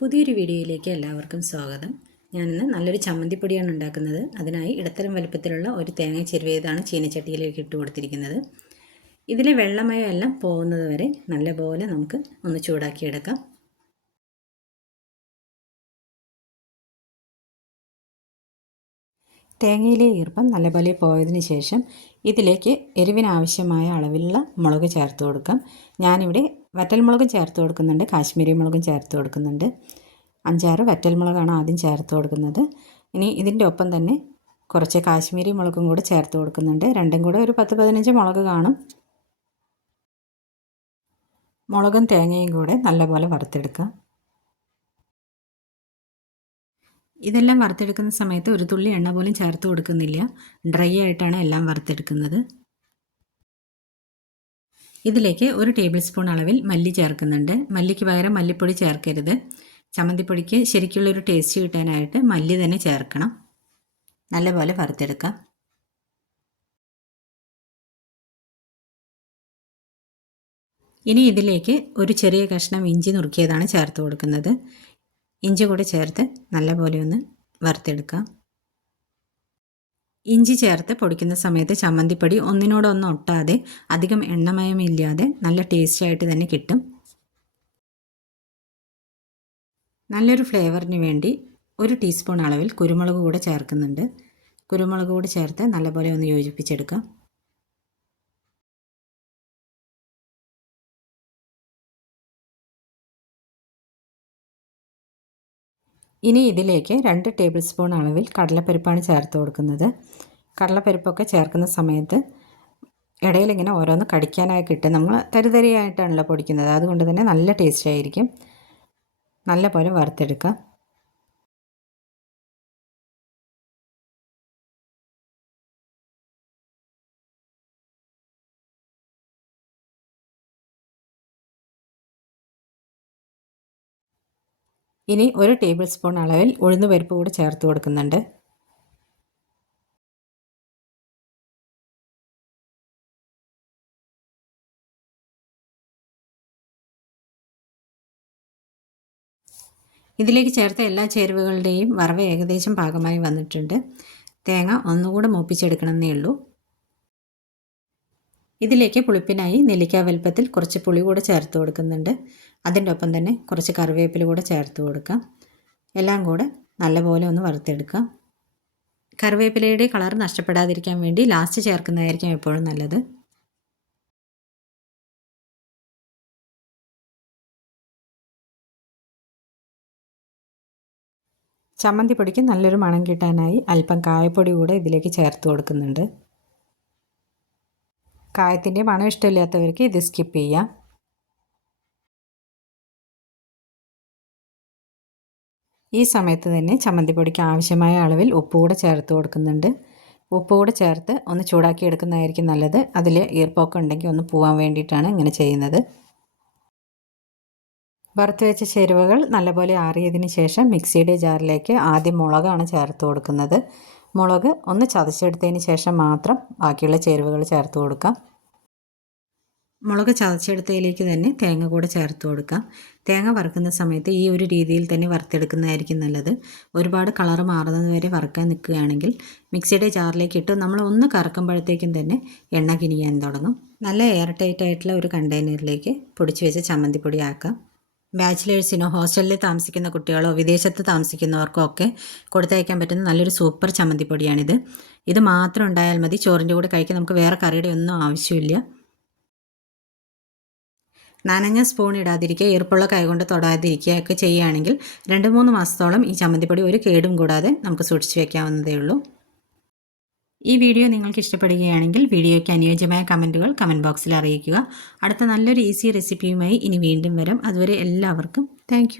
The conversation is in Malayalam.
പുതിയൊരു വീഡിയോയിലേക്ക് എല്ലാവർക്കും സ്വാഗതം. ഞാനിന്ന് നല്ലൊരു ചമ്മന്തിപ്പൊടിയാണ് ഉണ്ടാക്കുന്നത്. അതിനായി ഇടത്തരം വലുപ്പത്തിലുള്ള ഒരു തേങ്ങ ചെരുവേതാണ് ചീനച്ചട്ടിയിലേക്ക് ഇട്ട് കൊടുത്തിരിക്കുന്നത്. ഇതിലെ വെള്ളമയം എല്ലാം പോകുന്നത് വരെ നല്ലപോലെ നമുക്ക് ഒന്ന് ചൂടാക്കിയെടുക്കാം. തേങ്ങയിലെ ഈർപ്പം നല്ലപോലെ പോയതിന് ശേഷം ഇതിലേക്ക് എരിവിനാവശ്യമായ അളവിലുള്ള മുളക് ചേർത്ത് കൊടുക്കാം. ഞാനിവിടെ വറ്റൽമുളകും ചേർത്ത് കൊടുക്കുന്നുണ്ട്. കാശ്മീരി മുളകും ചേർത്ത് കൊടുക്കുന്നുണ്ട്. അഞ്ചാറ് വറ്റൽമുളകാണ് ആദ്യം ചേർത്ത് കൊടുക്കുന്നത്. ഇനി ഇതിന്റെ ഒപ്പം തന്നെ കുറച്ച് കാശ്മീരി മുളകും കൂടെ ചേർത്ത് കൊടുക്കുന്നുണ്ട്. രണ്ടും കൂടെ ഒരു പത്ത് പതിനഞ്ച് മുളക് കാണും. മുളകും തേങ്ങയും കൂടെ നല്ലപോലെ വറുത്തെടുക്കാം. ഇതെല്ലാം വറുത്തെടുക്കുന്ന സമയത്ത് ഒരു തുള്ളി എണ്ണ പോലും ചേർത്ത് കൊടുക്കുന്നില്ല. ഡ്രൈ ആയിട്ടാണ് എല്ലാം വറുത്തെടുക്കുന്നത്. ഇതിലേക്ക് ഒരു ടേബിൾ സ്പൂൺ അളവിൽ മല്ലി ചേർക്കുന്നുണ്ട്. മല്ലിക്ക് പകരം മല്ലിപ്പൊടി ചേർക്കരുത്. ചമ്മന്തിപ്പൊടിക്ക് ശരിക്കുള്ളൊരു ടേസ്റ്റ് കിട്ടാനായിട്ട് മല്ലി തന്നെ ചേർക്കണം. നല്ലപോലെ വറുത്തെടുക്കാം. ഇനി ഇതിലേക്ക് ഒരു ചെറിയ കഷ്ണം ഇഞ്ചി നുറുക്കിയതാണ് ചേർത്ത് കൊടുക്കുന്നത്. ഇഞ്ചി കൂടെ ചേർത്ത് നല്ലപോലെ ഒന്ന് വറുത്തെടുക്കാം. ഇഞ്ചി ചേർത്ത് പൊടിക്കുന്ന സമയത്ത് ചമ്മന്തിപ്പൊടി ഒന്നിനോടൊന്നും ഒട്ടാതെ അധികം എണ്ണമയമില്ലാതെ നല്ല ടേസ്റ്റായിട്ട് തന്നെ കിട്ടും. നല്ലൊരു ഫ്ലേവറിന് വേണ്ടി ഒരു ടീസ്പൂൺ അളവിൽ കുരുമുളക് കൂടെ ചേർക്കുന്നുണ്ട്. കുരുമുളക് കൂടി ചേർത്ത് നല്ലപോലെ ഒന്ന് യോജിപ്പിച്ചെടുക്കാം. ഇനി ഇതിലേക്ക് രണ്ട് ടേബിൾ സ്പൂൺ അളവിൽ കടലപ്പരിപ്പാണ് ചേർത്ത് കൊടുക്കുന്നത്. കടലപ്പരിപ്പൊക്കെ ചേർക്കുന്ന സമയത്ത് ഇടയിൽ ഇങ്ങനെ ഓരോന്ന് കടിക്കാനായി കിട്ടും. നമ്മൾ തരിതരിയായിട്ടാണല്ലോ പൊടിക്കുന്നത്. അതുകൊണ്ട് തന്നെ നല്ല ടേസ്റ്റ് ആയിരിക്കും. നല്ല പോലെ വറുത്തെടുക്കുക. ഇനി ഒരു ടേബിൾ സ്പൂൺ അളവിൽ ഉഴുന്ന് പരിപ്പ് കൂടി ചേർത്ത് കൊടുക്കുന്നുണ്ട്. ഇതിലേക്ക് ചേർത്ത എല്ലാ ചേരുവകളുടെയും വറവ് ഏകദേശം പാകമായി വന്നിട്ടുണ്ട്. തേങ്ങ ഒന്നുകൂടെ മൂപ്പിച്ചെടുക്കണമെന്നേ ഉള്ളൂ. ഇതിലേക്ക് പുളിപ്പിനായി നെല്ലിക്ക വലുപ്പത്തിൽ കുറച്ച് പുളി കൂടെ ചേർത്ത് കൊടുക്കുന്നുണ്ട്. അതിന്റെ ഒപ്പം തന്നെ കുറച്ച് കറിവേപ്പില കൂടെ ചേർത്ത് കൊടുക്കാം. എല്ലാം കൂടെ നല്ലപോലെ ഒന്ന് വറുത്തെടുക്കാം. കറിവേപ്പിലയുടെ കളർ നഷ്ടപ്പെടാതിരിക്കാൻ വേണ്ടി ലാസ്റ്റ് ചേർക്കുന്നതായിരിക്കും എപ്പോഴും നല്ലത്. ചമ്മന്തി പൊടിക്ക് നല്ലൊരു മണം കിട്ടാനായി അല്പം കായപ്പൊടി കൂടെ ഇതിലേക്ക് ചേർത്ത് കൊടുക്കുന്നുണ്ട്. കായത്തിന്റെ മണം ഇഷ്ടമില്ലാത്തവർക്ക് ഇത് സ്കിപ്പ് ചെയ്യാം. ഈ സമയത്ത് തന്നെ ചമ്മന്തിപ്പൊടിക്ക് ആവശ്യമായ അളവിൽ ഉപ്പ് കൂടെ ചേർത്ത് കൊടുക്കുന്നുണ്ട്. ഉപ്പ് കൂടെ ചേർത്ത് ഒന്ന് ചൂടാക്കി എടുക്കുന്നതായിരിക്കും നല്ലത്. അതിൽ ഈർപ്പൊക്കെ ഉണ്ടെങ്കിൽ ഒന്ന് പോകാൻ വേണ്ടിയിട്ടാണ് ഇങ്ങനെ ചെയ്യുന്നത്. വറുത്ത് വെച്ച ചേരുവകൾ നല്ലപോലെ ആറിയതിന് ശേഷം മിക്സിയുടെ ജാറിലേക്ക് ആദ്യം മുളകാണ് ചേർത്ത് കൊടുക്കുന്നത്. മുളക് ഒന്ന് ചതച്ചെടുത്തതിന് ശേഷം മാത്രം ബാക്കിയുള്ള ചേരുവകൾ ചേർത്ത് കൊടുക്കാം. മുളക് ചതച്ചെടുത്തതിലേക്ക് തന്നെ തേങ്ങ കൂടെ ചേർത്ത് കൊടുക്കാം. തേങ്ങ വറുക്കുന്ന സമയത്ത് ഈ ഒരു രീതിയിൽ തന്നെ വറുത്തെടുക്കുന്നതായിരിക്കും നല്ലത്. ഒരുപാട് കളർ മാറുന്നത് വരെ വറുക്കാൻ നിൽക്കുകയാണെങ്കിൽ മിക്സിയുടെ ജാറിലേക്ക് ഇട്ട് നമ്മൾ ഒന്ന് കറക്കുമ്പോഴത്തേക്കും തന്നെ എണ്ണ കിനിയാൻ തുടങ്ങും. നല്ല എയർ ടൈറ്റ് ആയിട്ടുള്ള ഒരു കണ്ടെയ്നറിലേക്ക് പൊടിച്ച് വെച്ച് ചമ്മന്തിപ്പൊടി ആക്കാം. ബാച്ചിലേഴ്സിനോ ഹോസ്റ്റലിൽ താമസിക്കുന്ന കുട്ടികളോ വിദേശത്ത് താമസിക്കുന്നവർക്കോ ഒക്കെ കൊടുത്തയക്കാൻ പറ്റുന്ന നല്ലൊരു സൂപ്പർ ചമ്മന്തിപ്പൊടിയാണിത്. ഇത് മാത്രം ഉണ്ടായാൽ മതി. ചോറിന്റെ കൂടെ കഴിക്കാൻ നമുക്ക് വേറെ കറിയുടെ ഒന്നും ആവശ്യമില്ല. നനഞ്ഞ സ്പൂൺ ഇടാതിരിക്കുക ഈർപ്പുള്ള കൈകൊണ്ട് തൊടാതിരിക്കുക ഒക്കെ ചെയ്യുകയാണെങ്കിൽ രണ്ട് മൂന്ന് മാസത്തോളം ഈ ചമ്മന്തിപ്പൊടി ഒരു കേടും കൂടാതെ നമുക്ക് സൂക്ഷിച്ച് വയ്ക്കാവുന്നതേ ഉള്ളൂ. ഈ വീഡിയോ നിങ്ങൾക്ക് ഇഷ്ടപ്പെടുകയാണെങ്കിൽ വീഡിയോയ്ക്ക് അനുയോജ്യമായ കമന്റുകൾ കമന്റ് ബോക്സിൽ അറിയിക്കുക. അടുത്ത നല്ലൊരു ഈസി റെസിപ്പിയുമായി ഇനി വീണ്ടും വരാം. അതുവരെ എല്ലാവർക്കും താങ്ക്